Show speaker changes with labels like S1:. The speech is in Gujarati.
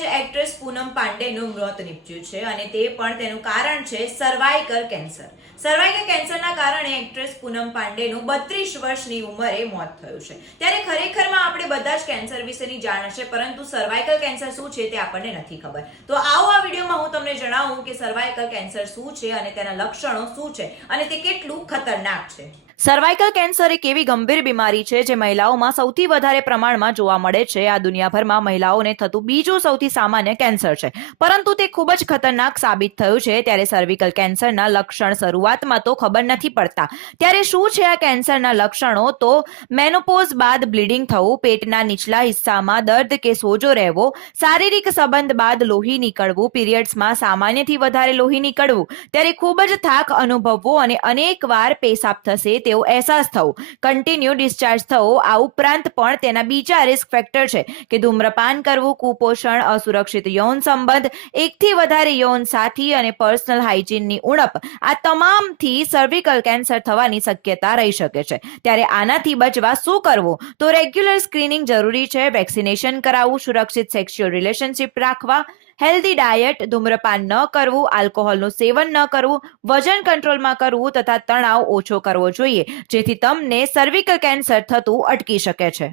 S1: જ એક્ટ્રેસ પૂનમ પાંડેનું મૃત નીપજ્યું છે અને તે પણ તેનું કારણ છે સર્વાઇકલ કેન્સર સર્વાઇકલ કેન્સરના કારણે એક્ટ્રેસ પૂનમ પાંડેનું બત્રીસ વર્ષની ઉંમરે મોત થયું છે. ત્યારે ખરેખરમાં આપણે બધા જ કેન્સર વિશેની જાણ હશે, પરંતુ સર્વાઇકલ કેન્સર શું છે તે આપણને નથી ખબર. તો આવો આ વિડીયોમાં હું તમને જણાવું કે સર્વાઇકલ કેન્સર શું છે અને તેના લક્ષણો શું છે અને તે કેટલું ખતરનાક છે. સર્વાઇકલ કેન્સર એક એવી ગંભીર બીમારી છે જે મહિલાઓમાં સૌથી વધારે પ્રમાણમાં જોવા મળે છે. આ દુનિયાભરમાં મહિલાઓને થતું બીજું સૌથી સામાન્ય કેન્સર છે. પરંતુ તે ખૂબ જ ખતરનાક સાબિત થયું છે. ત્યારે સર્વિકલ કેન્સરના લક્ષણ શરૂઆતમાં તો ખબર નથી પડતા. ત્યારે શું છે આ કેન્સરના લક્ષણો? તો મેનોપોઝ બાદ બ્લીડિંગ થવું, પેટના નીચલા હિસ્સામાં દર્દ કે સોજો રહેવો, શારીરિક સંબંધ બાદ લોહી નીકળવું, પીરિયડ્સમાં સામાન્યથી વધારે લોહી નીકળવું. ત્યારે ખૂબ જ થાક અનુભવવો અને અનેક વાર પેશાબ થશે તેવો અહેસાસ થવો. કન્ટિન્યુ ડિસ્ચાર્જ થવો. આ ઉપરાંત પણ તેના બીજા રિસ્ક ફેક્ટર છે કે ધૂમ્રપાન કરવું, કુપોષણ, અસુરક્ષિત યૌન સંબંધ, એકથી વધારે યૌન સાથી અને પર્સનલ હાઇજીનની ઉણપ, આ તમામથી સર્વિકલ કેન્સર થવાની શક્યતા રહી શકે છે. ત્યારે આનાથી બચવા શું કરવું? તો રેગ્યુલર સ્ક્રીનિંગ જરૂરી છે વેક્સિનેશન કરાવવું, સુરક્ષિત સેક્સ્યુઅલ રિલેશનશિપ રાખવા હેલ્ધી ડાયટ ધૂમ્રપાન ન કરવું આલ્કોહોલનું સેવન ન કરવું, વજન કંટ્રોલમાં કરવું તથા તણાવ ઓછો કરવો જોઈએ, જેથી તમને સર્વિકલ કેન્સર થતું અટકી શકે છે.